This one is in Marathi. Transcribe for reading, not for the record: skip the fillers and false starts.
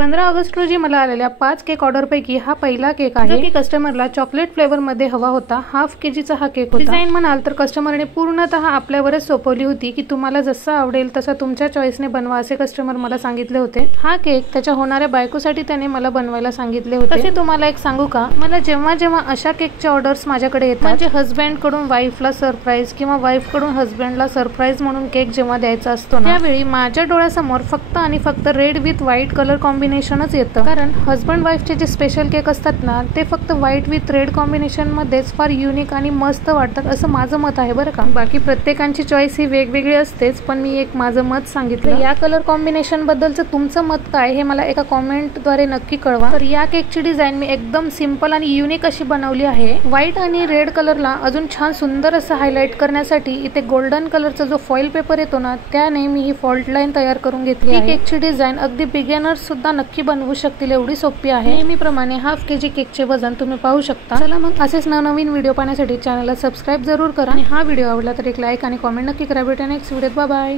15 ऑगस्ट रोजी मला आलेल्या 5 केक ऑर्डर पैकी हा पहिला केक आहे, जो की कस्टमरला चॉकलेट फ्लेवर मध्ये हवा होता। हाफ केजीचा हा केक होता। डिझाइन म्हणाल तर कस्टमरने पूर्णतः आपल्यावरच सोपवली होती की तुम्हाला जसा आवडेल तसा तुमच्या चॉईसने बनवा, असे कस्टमर मला सांगितले होते। हा केक त्याच्या होणाऱ्या बायकोसाठी त्याने मला बनवायला सांगितले होते। तसे तुम्हाला एक सांगू का, मला जेव्हा जेव्हा अशा केकच्या ऑर्डर्स माझ्याकडे येतात, म्हणजे हस्बँड कडून वाईफला सरप्राईज किंवा वाईफ कडून हस्बँडला सरप्राईज म्हणून केक जेव्हा द्यायचा असतो ना, त्यावेळी माझ्या डोळ्यासमोर फक्त आणि फक्त रेड विथ व्हाईट कलर कॉम्बिनेशनच येतं। कारण हस्बंड वाईफचे जे स्पेशल केक असतात ना, ते फक्त व्हाईट विथ रेड कॉम्बिनेशन मध्येच फार युनिक आणि मस्त वाटतात, असं माझं मत आहे बरं का। बाकी प्रत्येकांची चॉईस ही वेगवेगळी असतेच, पण मी एक माझं मत सांगितलं। या कलर कॉम्बिनेशन बद्दलचं तुमचं मत काय हे मला एका कॉमेंटद्वारे नक्की कळवा। तर या केकची डिझाइन मी एकदम सिंपल आणि युनिक अशी बनवली आहे। व्हाईट आणि रेड कलरला अजून छान सुंदर असं हायलाइट करण्यासाठी इथे गोल्डन कलरचा जो फॉइल पेपर येतो ना, त्याने मी ही फॉल्ट लाईन तयार करून घेतली आहे। केकची डिझाइन अगदी बिगिनर्स सुद्धा नक्की बनवू शकतील, एवढी सोपी आहे। नेहमीप्रमाणे हाफ केजी केकचे वजन तुम्ही पाहू शकता। चला मग असेच नवनवीन व्हिडिओ पाहण्यासाठी चॅनलला सबस्क्राईब जरूर करा आणि हा व्हिडिओ आवडला तर एक लाईक आणि कॉमेंट नक्की करा। भेटूया नेक्स्ट व्हिडिओत, बाय बाय।